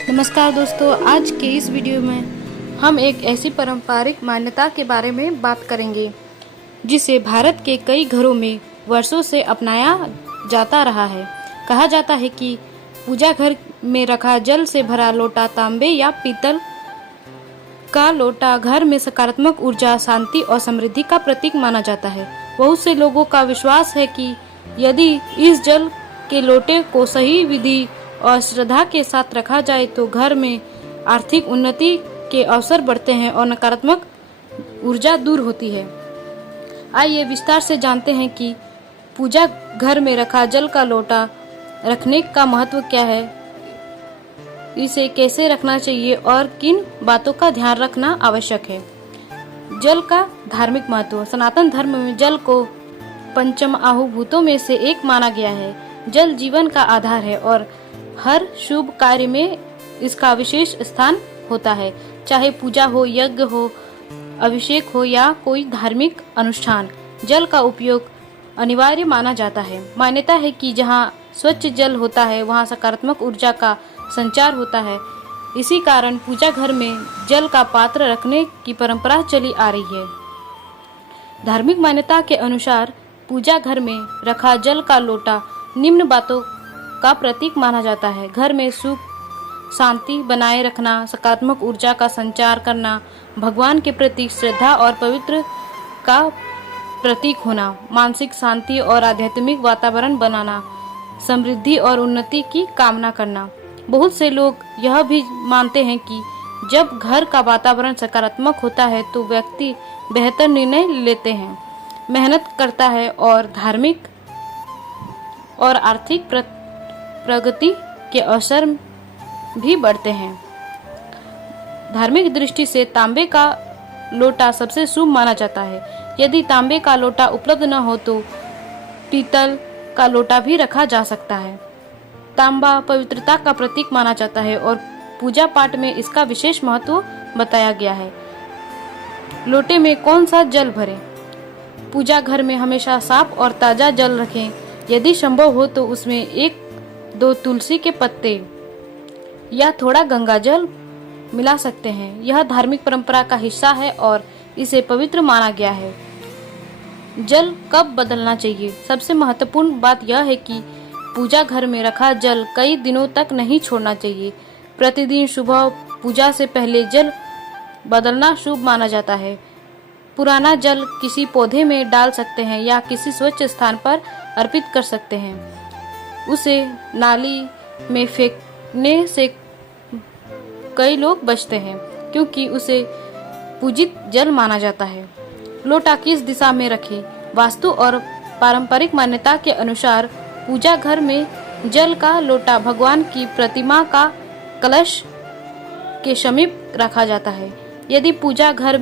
नमस्कार दोस्तों, आज के इस वीडियो में हम एक ऐसी पारंपरिक मान्यता के बारे में बात करेंगे जिसे भारत के कई घरों में वर्षों से अपनाया जाता रहा है। कहा जाता है कि पूजा घर में रखा जल से भरा लोटा, तांबे या पीतल का लोटा घर में सकारात्मक ऊर्जा, शांति और समृद्धि का प्रतीक माना जाता है। बहुत से लोगों का विश्वास है कि यदि इस जल के लोटे को सही विधि और श्रद्धा के साथ रखा जाए तो घर में आर्थिक उन्नति के अवसर बढ़ते हैं और नकारात्मक ऊर्जा दूर होती है। आइए विस्तार से जानते हैं कि पूजा घर में रखा जल का लोटा रखने का महत्व क्या है, इसे कैसे रखना चाहिए और किन बातों का ध्यान रखना आवश्यक है। जल का धार्मिक महत्व। सनातन धर्म में जल को पंचम आहुभूतों में से एक माना गया है। जल जीवन का आधार है और हर शुभ कार्य में इसका विशेष स्थान होता है, चाहे पूजा हो, यज्ञ हो, अभिषेक हो या कोई धार्मिक अनुष्ठान। जल का उपयोग अनिवार्य माना जाता है। मान्यता है कि जहाँ स्वच्छ जल होता है वहाँ सकारात्मक ऊर्जा का संचार होता है। इसी कारण पूजा घर में जल का पात्र रखने की परंपरा चली आ रही है। धार्मिक मान्यता के अनुसार पूजा घर में रखा जल का लोटा निम्न बातों का प्रतीक माना जाता है। घर में सुख शांति बनाए रखना, सकारात्मक ऊर्जा का संचार करना, भगवान के प्रति श्रद्धा और पवित्र का प्रतीक होना, मानसिक शांति और आध्यात्मिक वातावरण बनाना, समृद्धि और उन्नति की कामना करना। बहुत से लोग यह भी मानते हैं कि जब घर का वातावरण सकारात्मक होता है तो व्यक्ति बेहतर निर्णय लेते हैं, मेहनत करता है और धार्मिक और आर्थिक प्रगति के अवसर भी बढ़ते हैं। धार्मिक दृष्टि से तांबे का लोटा सबसे शुभ माना जाता है। यदि तांबे का लोटा उपलब्ध न हो तो पीतल का लोटा भी रखा जा सकता है। तांबा पवित्रता का प्रतीक माना जाता है और पूजा पाठ में इसका विशेष महत्व बताया गया है। लोटे में कौन सा जल भरें? पूजा घर में हमेशा साफ और ताजा जल रखें। यदि संभव हो तो उसमें 1-2 तुलसी के पत्ते या थोड़ा गंगा जल मिला सकते हैं। यह धार्मिक परंपरा का हिस्सा है और इसे पवित्र माना गया है। जल कब बदलना चाहिए? सबसे महत्वपूर्ण बात यह है कि पूजा घर में रखा जल कई दिनों तक नहीं छोड़ना चाहिए। प्रतिदिन सुबह पूजा से पहले जल बदलना शुभ माना जाता है। पुराना जल किसी पौधे में डाल सकते हैं या किसी स्वच्छ स्थान पर अर्पित कर सकते हैं। उसे नाली में फेंकने से कई लोग बचते हैं क्योंकि उसे पूजित जल माना जाता है। लोटा किस दिशा में रखें? वास्तु और पारंपरिक मान्यता के अनुसार पूजा घर में जल का लोटा भगवान की प्रतिमा का कलश के समीप रखा जाता है। यदि पूजा घर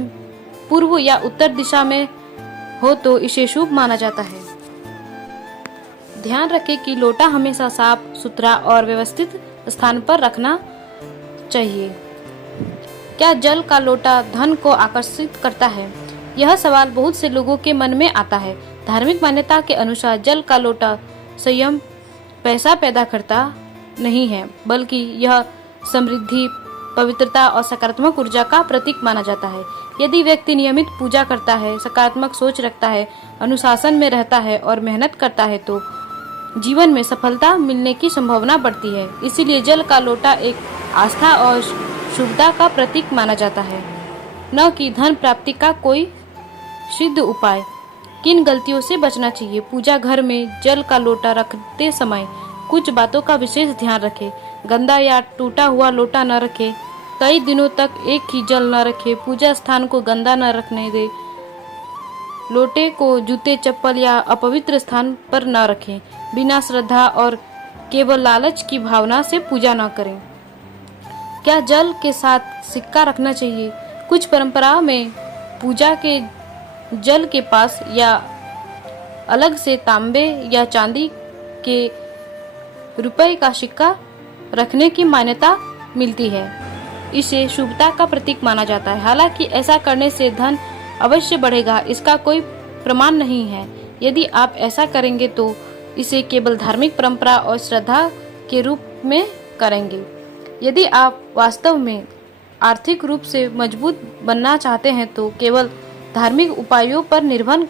पूर्व या उत्तर दिशा में हो तो इसे शुभ माना जाता है। ध्यान रखें कि लोटा हमेशा साफ सुथरा और व्यवस्थित स्थान पर रखना चाहिए। क्या जल का लोटा धन को आकर्षित करता है? यह सवाल बहुत से लोगों के मन में आता है। धार्मिक मान्यता के अनुसार जल का लोटा स्वयं पैसा पैदा करता नहीं है, बल्कि यह समृद्धि, पवित्रता और सकारात्मक ऊर्जा का प्रतीक माना जाता है। यदि व्यक्ति नियमित पूजा करता है, सकारात्मक सोच रखता है, अनुशासन में रहता है और मेहनत करता है तो जीवन में सफलता मिलने की संभावना बढ़ती है। इसीलिए जल का लोटा एक आस्था और शुभता का प्रतीक माना जाता है, न कि धन प्राप्ति का कोई सिद्ध उपाय। किन गलतियों से बचना चाहिए? पूजा घर में जल का लोटा रखते समय कुछ बातों का विशेष ध्यान रखें। गंदा या टूटा हुआ लोटा न रखें। कई दिनों तक एक ही जल न रखें। पूजा स्थान को गंदा न रखने दें। लोटे को जूते, चप्पल या अपवित्र स्थान पर न रखें। बिना श्रद्धा और केवल लालच की भावना से पूजा न करें। क्या जल के साथ सिक्का रखना चाहिए? कुछ परंपराओं में पूजा के जल के पास या अलग से तांबे या चांदी के रुपए का सिक्का रखने की मान्यता मिलती है। इसे शुभता का प्रतीक माना जाता है। हालांकि ऐसा करने से धन अवश्य बढ़ेगा, इसका कोई प्रमाण नहीं है। यदि आप ऐसा करेंगे तो इसे केवल धार्मिक परंपरा और श्रद्धा के रूप में करेंगे। यदि आप वास्तव में आर्थिक रूप से मजबूत बनना चाहते हैं तो केवल धार्मिक उपायों पर निर्भर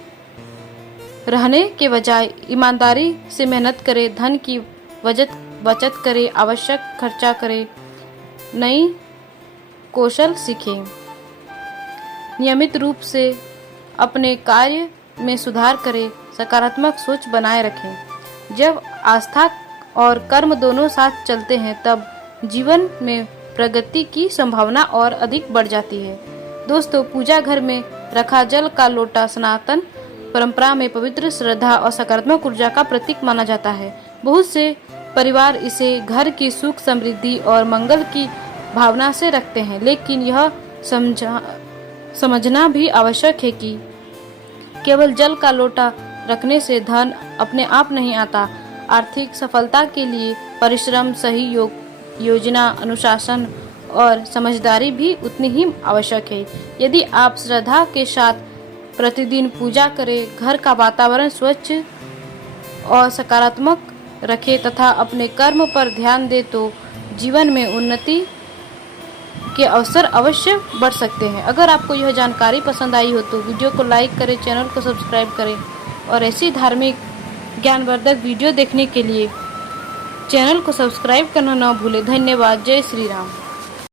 रहने के बजाय ईमानदारी से मेहनत करें, धन की बचत करें, आवश्यक खर्चा करें, नई कौशल सीखें, नियमित रूप से अपने कार्य में सुधार करें, सकारात्मक सोच बनाए रखें। जब आस्था और कर्म दोनों साथ चलते हैं तब जीवन में प्रगति की संभावना और अधिक बढ़ जाती है। दोस्तों, पूजा घर में रखा जल का लोटा सनातन परंपरा में पवित्र, श्रद्धा और सकारात्मक ऊर्जा का प्रतीक माना जाता है। बहुत से परिवार इसे घर की सुख, समृद्धि और मंगल की भावना से रखते हैं, लेकिन यह समझना भी आवश्यक है कि केवल जल का लोटा रखने से धन अपने आप नहीं आता। आर्थिक सफलता के लिए परिश्रम, सही योजना, अनुशासन और समझदारी भी उतनी ही आवश्यक है। यदि आप श्रद्धा के साथ प्रतिदिन पूजा करें, घर का वातावरण स्वच्छ और सकारात्मक रखें तथा अपने कर्म पर ध्यान दें तो जीवन में उन्नति के अवसर अवश्य बढ़ सकते हैं। अगर आपको यह जानकारी पसंद आई हो तो वीडियो को लाइक करें, चैनल को सब्सक्राइब करें और ऐसी धार्मिक ज्ञानवर्धक वीडियो देखने के लिए चैनल को सब्सक्राइब करना न भूलें। धन्यवाद। जय श्री राम।